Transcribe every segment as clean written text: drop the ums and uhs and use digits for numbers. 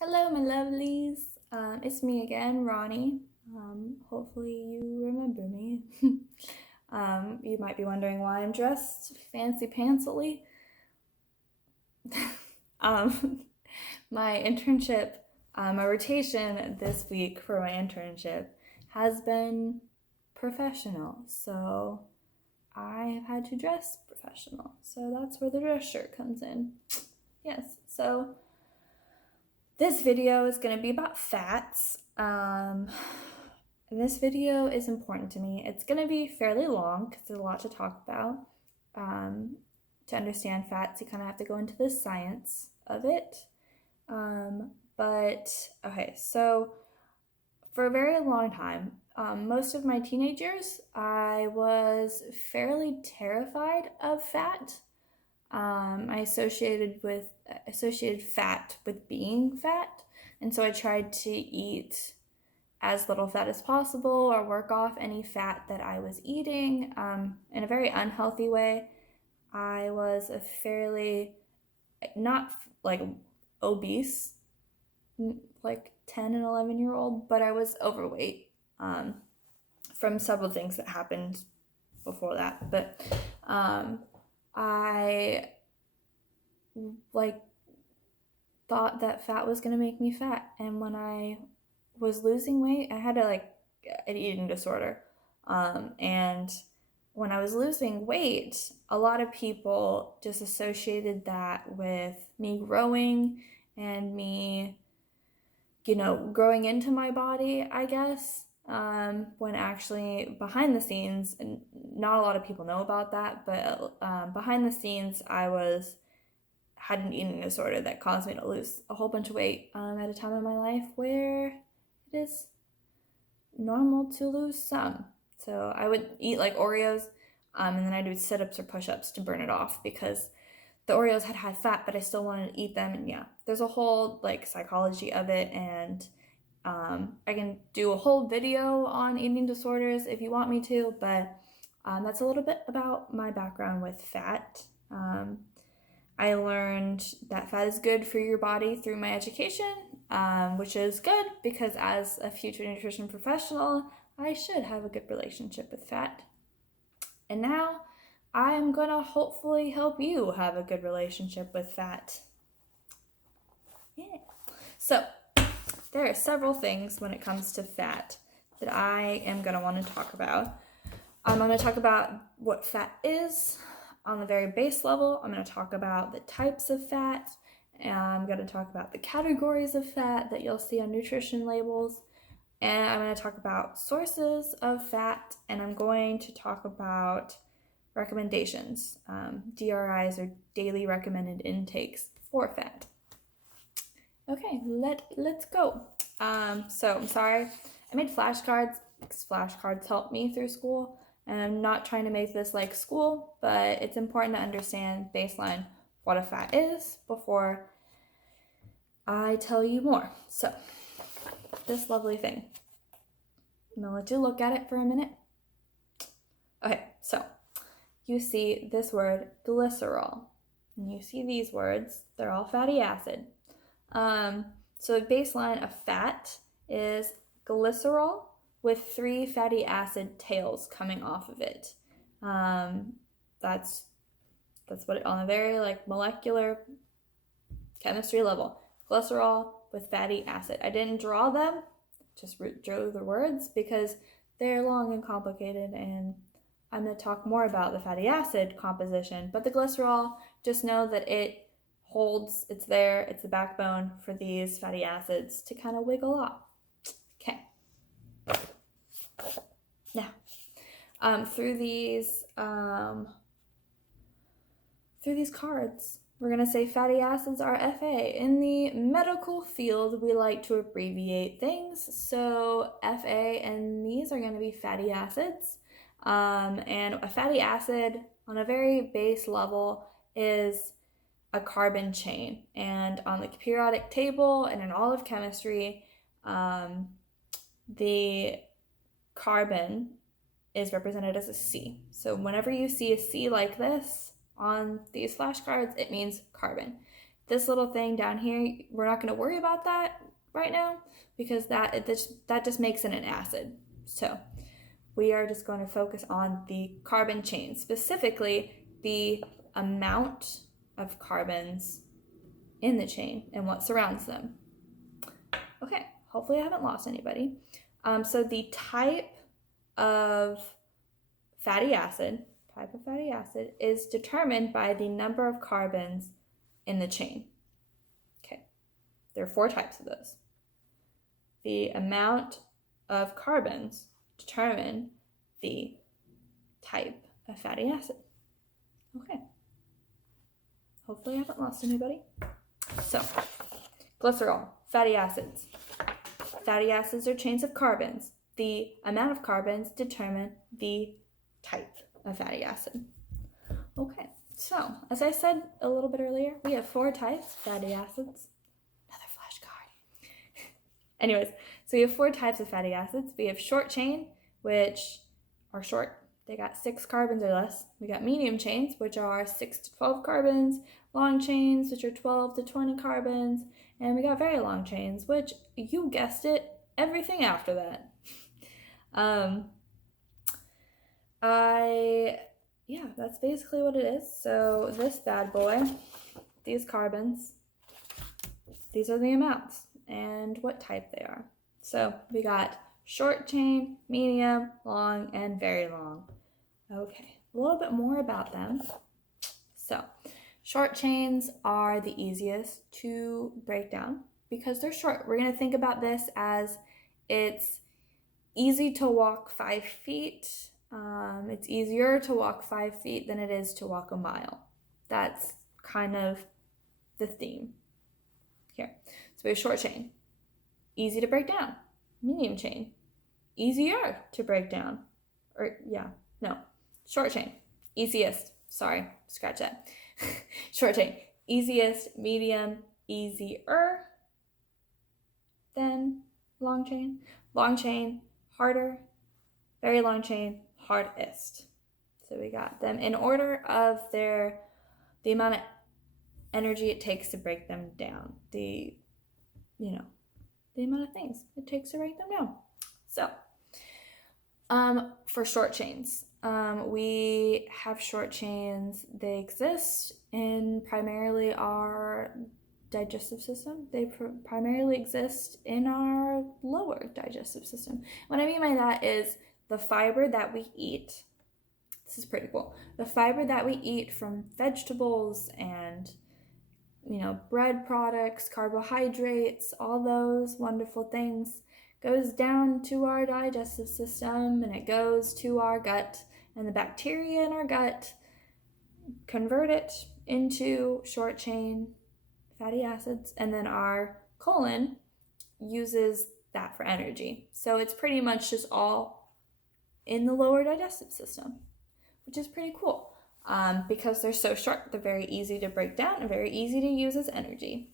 Hello, my lovelies. It's me again, Ronnie. Hopefully you remember me. You might be wondering why I'm dressed fancy pantsily. um, my internship, my rotation this week for my internship has been professional, so I've had to dress professional. So that's where the dress shirt comes in. Yes, so this video is going to be about fats. This video is important to me. It's going to be fairly long because there's a lot to talk about. To understand fats, you kind of have to go into the science of it. Okay, so for a very long time, most of my teenage years, I was fairly terrified of fat. I associated fat with being fat, and so I tried to eat as little fat as possible or work off any fat that I was eating in a very unhealthy way. I was a fairly not like obese, like 10 and 11-year-old, but I was overweight from several things that happened before that. But I like thought that fat was gonna make me fat, and when I was losing weight, I had an eating disorder, and when I was losing weight, a lot of people just associated that with me growing and me, growing into my body, I guess. When actually behind the scenes, and not a lot of people know about that, but behind the scenes, had an eating disorder that caused me to lose a whole bunch of weight at a time in my life where it is normal to lose some. So I would eat like Oreos, and then I'd do sit-ups or push-ups to burn it off because the Oreos had high fat, but I still wanted to eat them. And yeah, there's a whole like psychology of it, and I can do a whole video on eating disorders if you want me to, but that's a little bit about my background with fat. I learned that fat is good for your body through my education, which is good because as a future nutrition professional, I should have a good relationship with fat. And now I'm going to hopefully help you have a good relationship with fat. Yeah. So, there are several things when it comes to fat that I am going to want to talk about. I'm going to talk about what fat is on the very base level. I'm going to talk about the types of fat, and I'm going to talk about the categories of fat that you'll see on nutrition labels, and I'm going to talk about sources of fat, and I'm going to talk about recommendations, DRIs or daily recommended intakes for fat. Okay, let's go. So I'm sorry, I made flashcards because flashcards help me through school. And I'm not trying to make this like school, but it's important to understand baseline what a fat is before I tell you more. So, this lovely thing. I'm gonna let you look at it for a minute. Okay, so you see this word glycerol, and you see these words, they're all fatty acid. So the baseline of fat is glycerol with 3 fatty acid tails coming off of it. That's what on a very like molecular chemistry level. Glycerol with fatty acid. I didn't draw them, just drew the words because they're long and complicated, and I'm going to talk more about the fatty acid composition. But the glycerol, just know that it's there, it's the backbone for these fatty acids to kind of wiggle off. Okay. Now, through these cards, we're going to say fatty acids are FA. In the medical field, we like to abbreviate things. So FA and these are going to be fatty acids. And a fatty acid on a very base level is a carbon chain. And on the periodic table and in all of chemistry, the carbon is represented as a C. So whenever you see a C like this on these flashcards, it means carbon. This little thing down here, we're not going to worry about that right now because that just makes it an acid. So we are just going to focus on the carbon chain, specifically the amount of carbons in the chain and what surrounds them. Okay, hopefully I haven't lost anybody. So the type of fatty acid is determined by the number of carbons in the chain. Okay, there are 4 types of those. The amount of carbons determine the type of fatty acid. Okay, hopefully I haven't lost anybody. So, glycerol, fatty acids. Fatty acids are chains of carbons. The amount of carbons determine the type of fatty acid. Okay, so as I said a little bit earlier, we have 4 types of fatty acids. Another flashcard. Anyways, so we have 4 types of fatty acids. We have short chain, which are short. They got 6 carbons or less. We got medium chains, which are 6 to 12 carbons. Long chains, which are 12 to 20 carbons. And we got very long chains, which, you guessed it, everything after that. Yeah, that's basically what it is. So this bad boy, these carbons, these are the amounts and what type they are. So we got short chain, medium, long, and very long. Okay, a little bit more about them. So short chains are the easiest to break down because they're short. We're going to think about this as it's easy to walk 5 feet. It's easier to walk 5 feet than it is to walk a mile. That's kind of the theme here. So we have short chain, easy to break down. Medium chain, easier to break down. Short chain, easiest. Sorry, scratch that. Short chain, easiest. Medium, easier than long chain. Long chain, harder. Very long chain, hardest. So we got them in order of the amount of energy it takes to break them down. The amount of things it takes to break them down. So, for short chains, we have short chains. They exist in primarily our digestive system. They primarily exist in our lower digestive system. What I mean by that is the fiber that we eat. This is pretty cool. The fiber that we eat from vegetables and bread products, carbohydrates, all those wonderful things goes down to our digestive system and it goes to our gut, and the bacteria in our gut convert it into short chain fatty acids, and then our colon uses that for energy. So it's pretty much just all in the lower digestive system, which is pretty cool. Because they're so short, they're very easy to break down and very easy to use as energy.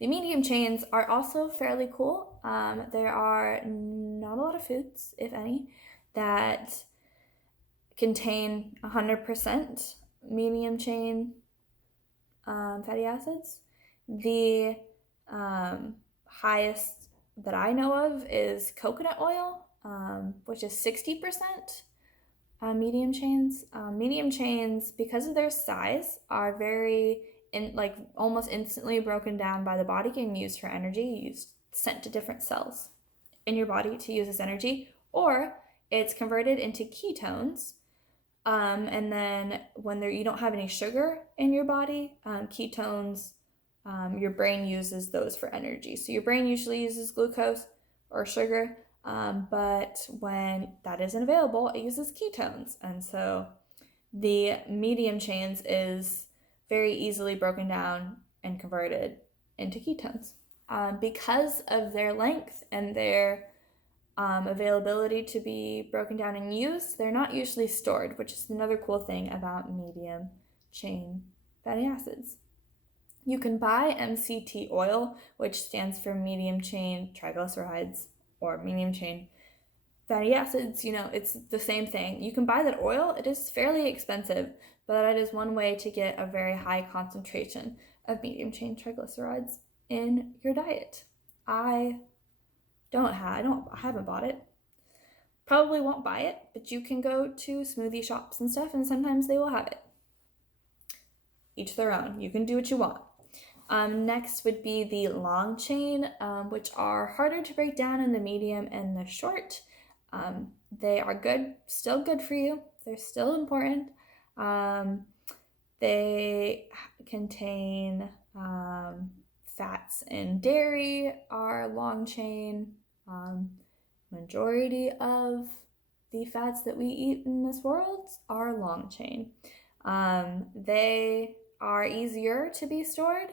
The medium chains are also fairly cool. There are not a lot of foods, if any, that contain 100% medium chain fatty acids. The highest that I know of is coconut oil, which is 60%. Medium chains. Medium chains, because of their size, are almost instantly broken down by the body and used for energy, sent to different cells in your body to use as energy, or it's converted into ketones. And then when you don't have any sugar in your body, ketones, your brain uses those for energy. So your brain usually uses glucose or sugar. But when that isn't available, it uses ketones. And so the medium chains is very easily broken down and converted into ketones. Because of their length and their availability to be broken down and used, they're not usually stored, which is another cool thing about medium chain fatty acids. You can buy MCT oil, which stands for medium chain triglycerides, or medium chain fatty acids. It's the same thing. You can buy that oil. It is fairly expensive, but that is one way to get a very high concentration of medium chain triglycerides in your diet. I haven't bought it. Probably won't buy it, but you can go to smoothie shops and stuff, and sometimes they will have it. Each their own. You can do what you want. Next would be the long chain, which are harder to break down in the medium and the short. They are good, still good for you. They're still important. They contain fats and dairy are long chain. Majority of the fats that we eat in this world are long chain. They are easier to be stored,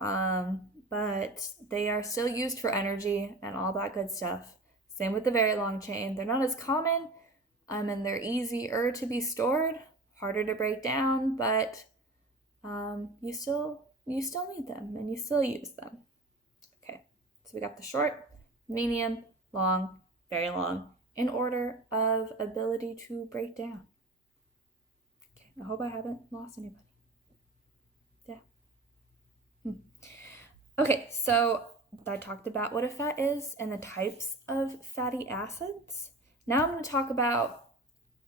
but they are still used for energy and all that good stuff. Same with the very long chain. They're not as common, and they're easier to be stored, harder to break down, but you still need them and you still use them. Okay, so we got the short, medium, long, very long, in order of ability to break down. Okay, I hope I haven't lost anybody. Yeah. Okay, so I talked about what a fat is and the types of fatty acids. Now I'm going to talk about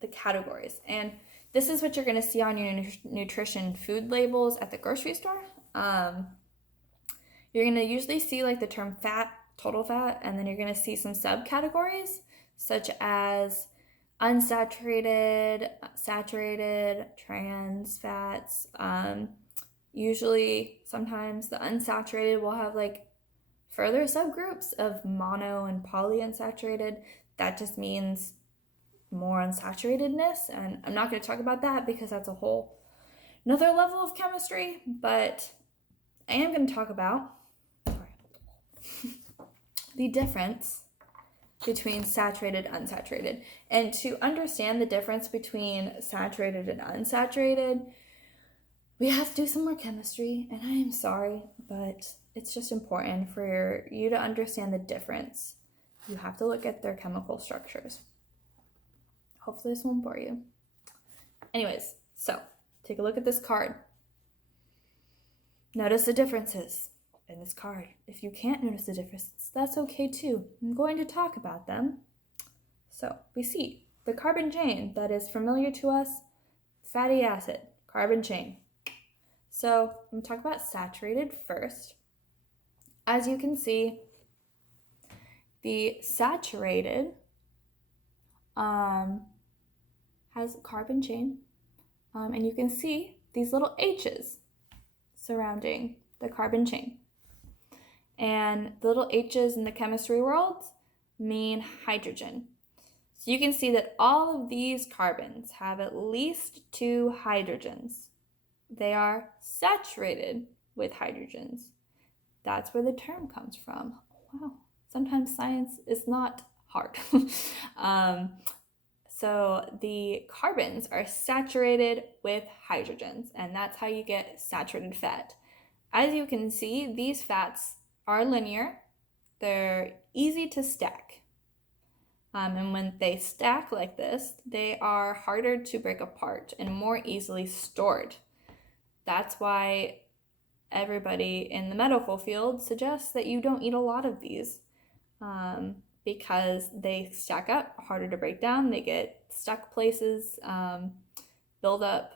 the categories, and this is what you're going to see on your nutrition food labels at the grocery store. You're going to usually see like the term fat, total fat, and then you're going to see some subcategories such as unsaturated, saturated, trans fats. Usually, sometimes the unsaturated will have like further subgroups of mono and polyunsaturated. That just means more unsaturatedness, and I'm not going to talk about that because that's a whole another level of chemistry, but I am going to talk about the difference between saturated and unsaturated. And to understand the difference between saturated and unsaturated, we have to do some more chemistry, and I am sorry, but it's just important for you to understand the difference. You have to look at their chemical structures. Hopefully this won't bore you. Anyways, so take a look at this card. Notice the differences in this card. If you can't notice the differences, that's okay too. I'm going to talk about them. So we see the carbon chain that is familiar to us, fatty acid, carbon chain. So I'm going to talk about saturated first. As you can see, the saturated has a carbon chain, and you can see these little H's surrounding the carbon chain. And the little H's in the chemistry world mean hydrogen. So you can see that all of these carbons have at least 2 hydrogens. They are saturated with hydrogens. That's where the term comes from. Wow, sometimes science is not hard. So the carbons are saturated with hydrogens, and that's how you get saturated fat. As you can see, these fats are linear. They're easy to stack. And when they stack like this, they are harder to break apart and more easily stored. That's why everybody in the medical field suggests that you don't eat a lot of these, because they stack up, harder to break down, they get stuck places, build up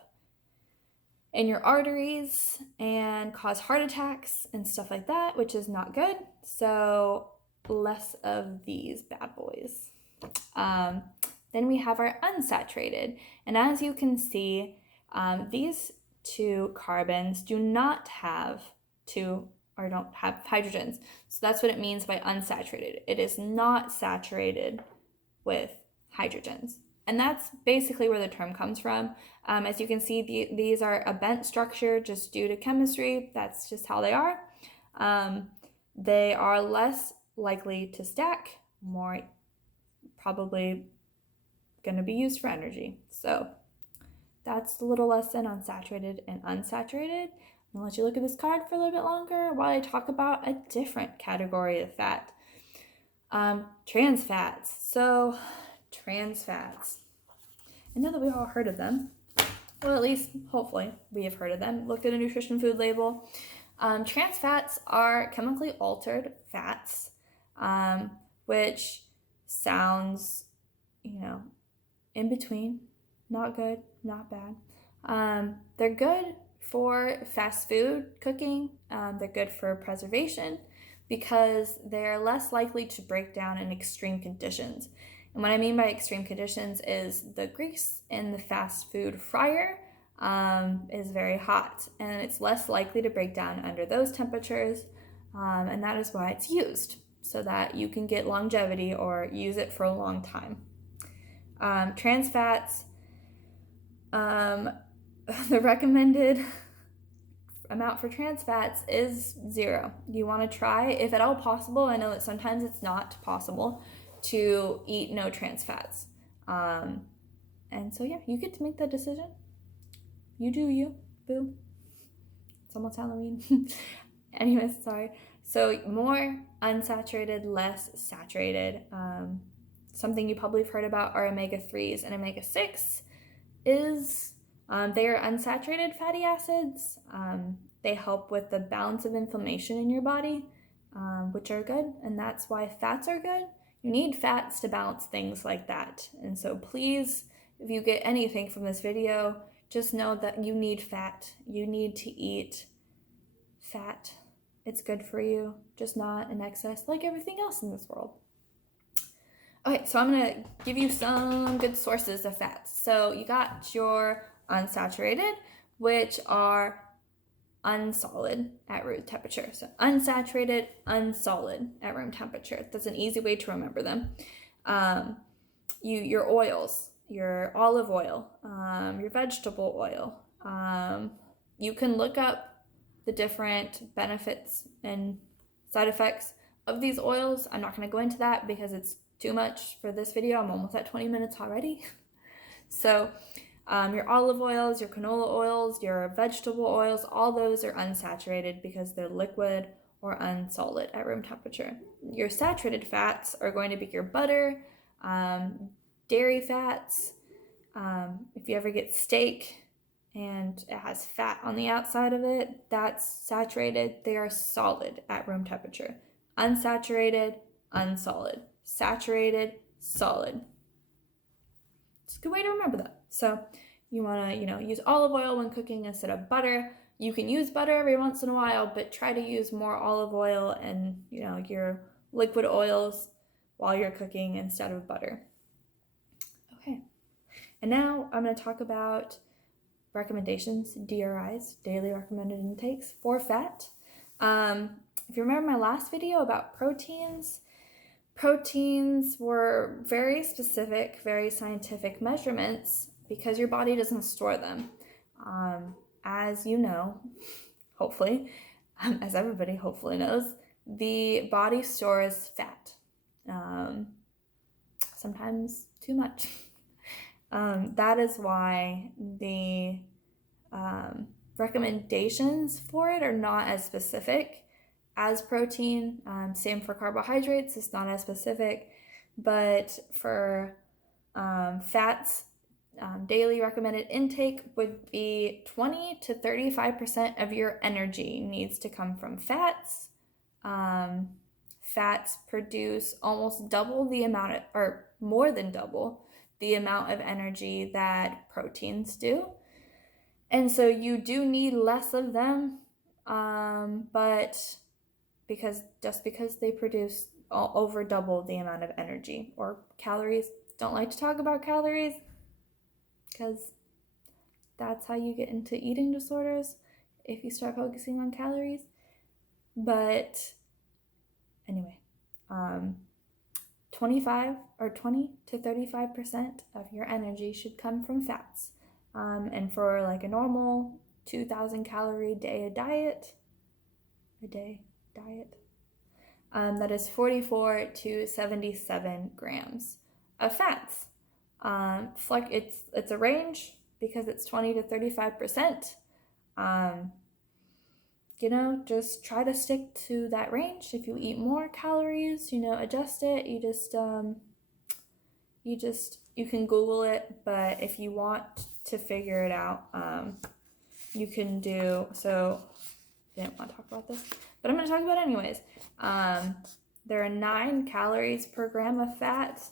in your arteries and cause heart attacks and stuff like that, which is not good. So less of these bad boys. Then we have our unsaturated, and as you can see, these 2 carbons do not have don't have hydrogens. So that's what it means by unsaturated. It is not saturated with hydrogens. And that's basically where the term comes from. As you can see, these are a bent structure just due to chemistry. That's just how they are. They are less likely to stack, more probably going to be used for energy. So that's the little lesson on saturated and unsaturated. I'll let you look at this card for a little bit longer while I talk about a different category of fat. Trans fats. So trans fats. I know that we've all heard of them. Well, at least, hopefully, we have heard of them. Looked at a nutrition food label. Trans fats are chemically altered fats, which sounds, in between. Not good, not bad. They're good for fast food cooking. They're good for preservation because they're less likely to break down in extreme conditions. And what I mean by extreme conditions is the grease in the fast food fryer is very hot, and it's less likely to break down under those temperatures, and that is why it's used, so that you can get longevity or use it for a long time. Trans fats, the recommended amount for trans fats is 0. You want to try, if at all possible, I know that sometimes it's not possible, to eat no trans fats. And so, yeah, you get to make that decision. You do you, boo. It's almost Halloween. Anyways, sorry. So more unsaturated, less saturated. Something you probably have heard about are omega-3s and omega-6 is they are unsaturated fatty acids. They help with the balance of inflammation in your body, which are good, and that's why fats are good. You need fats to balance things like that. And so please, if you get anything from this video, just know that you need fat. You need to eat fat. It's good for you, just not in excess like everything else in this world. Okay, so I'm gonna give you some good sources of fats. So you got your unsaturated, which are unsolid at room temperature. So unsaturated, unsolid at room temperature. That's an easy way to remember them. Your oils, your olive oil, your vegetable oil. You can look up the different benefits and side effects of these oils. I'm not going to go into that because it's too much for this video. I'm almost at 20 minutes already. So your olive oils, your canola oils, your vegetable oils, all those are unsaturated because they're liquid or unsolid at room temperature. Your saturated fats are going to be your butter, dairy fats. If you ever get steak and it has fat on the outside of it, that's saturated. They are solid at room temperature. Unsaturated, unsolid. Saturated, solid. It's a good way to remember that. So you want to, use olive oil when cooking instead of butter. You can use butter every once in a while, but try to use more olive oil and, your liquid oils while you're cooking instead of butter. Okay. And now I'm going to talk about recommendations, DRIs, daily recommended intakes for fat. If you remember my last video about proteins were very specific, very scientific measurements because your body doesn't store them. As you know, hopefully, as everybody hopefully knows, the body stores fat. Sometimes too much. That is why the recommendations for it are not as specific as protein. Same for carbohydrates, it's not as specific, but for fats, daily recommended intake would be 20 to 35% of your energy needs to come from fats. Fats produce almost double the amount or more than double the amount of energy that proteins do. And so you do need less of them, but because they produce over double the amount of energy or calories. Don't like to talk about calories because that's how you get into eating disorders if you start focusing on calories. But anyway, 20 to 35% of your energy should come from fats. And for like a normal 2,000 calorie diet, that is 44 to 77 grams of fats. It's a range because it's 20 to 35%. Just try to stick to that range. If you eat more calories, adjust it. You just, you can Google it, but if you want to figure it out, you can do, so I didn't want to talk about this, but I'm going to talk about it anyways. There are 9 calories per gram of fat.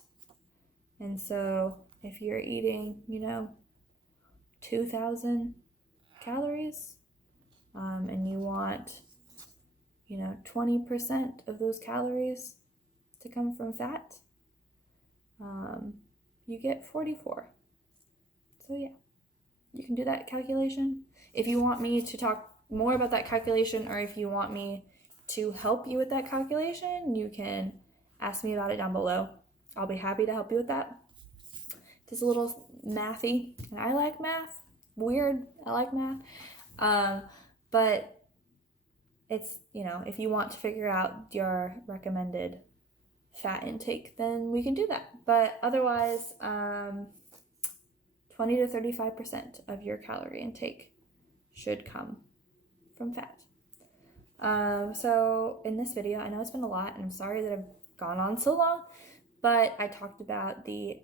And so if you're eating, 2,000 calories, and you want, 20% of those calories to come from fat, you get 44. So yeah, you can do that calculation. If you want me to talk more about that calculation, or if you want me to help you with that calculation, you can ask me about it down below. I'll be happy to help you with that. It's a little mathy, and I like math. Weird, I like math. But it's, if you want to figure out your recommended fat intake, then we can do that. But otherwise, 20 to 35% of your calorie intake should come from fat. So in this video, I know it's been a lot, and I'm sorry that I've gone on so long, but I talked about the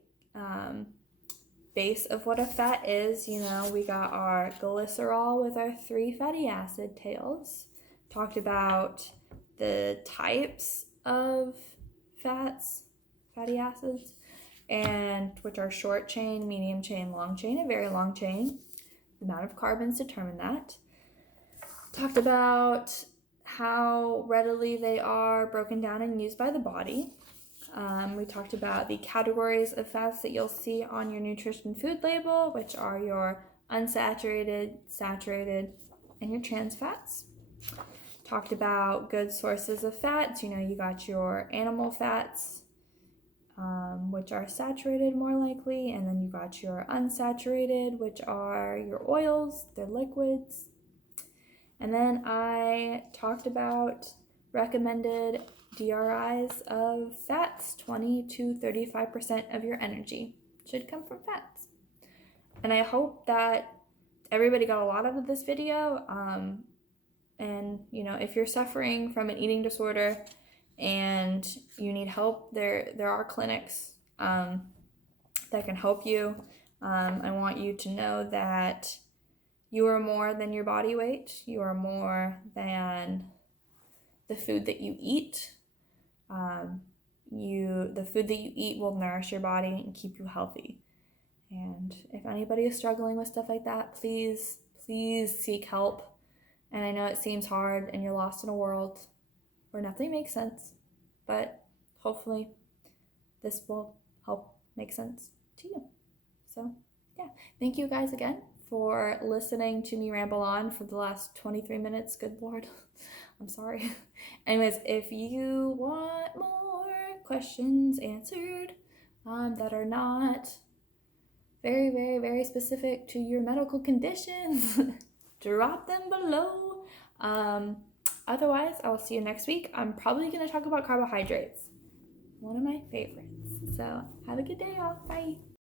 base of what a fat is. We got our glycerol with our 3 fatty acid tails. Talked about the types of fats, fatty acids, and which are short chain, medium chain, long chain, and very long chain. The amount of carbons determine that. Talked about how readily they are broken down and used by the body. We talked about the categories of fats that you'll see on your nutrition food label, which are your unsaturated, saturated, and your trans fats. Talked about good sources of fats. You got your animal fats, which are saturated more likely, and then you got your unsaturated, which are your oils, they're liquids. And then I talked about recommended DRIs of fats. 20 to 35% of your energy should come from fats. And I hope that everybody got a lot out of this video. And if you're suffering from an eating disorder and you need help, there are clinics that can help you. I want you to know that you are more than your body weight. You are more than the food that you eat. The food that you eat will nourish your body and keep you healthy. And if anybody is struggling with stuff like that, please seek help. And I know it seems hard and you're lost in a world where nothing makes sense, but hopefully this will help make sense to you. So yeah, thank you guys again for listening to me ramble on for the last 23 minutes. Good Lord, I'm sorry. Anyways, if you want more questions answered that are not very, very, very specific to your medical conditions, drop them below. Otherwise, I will see you next week. I'm probably going to talk about carbohydrates, one of my favorites. So have a good day, y'all. Bye.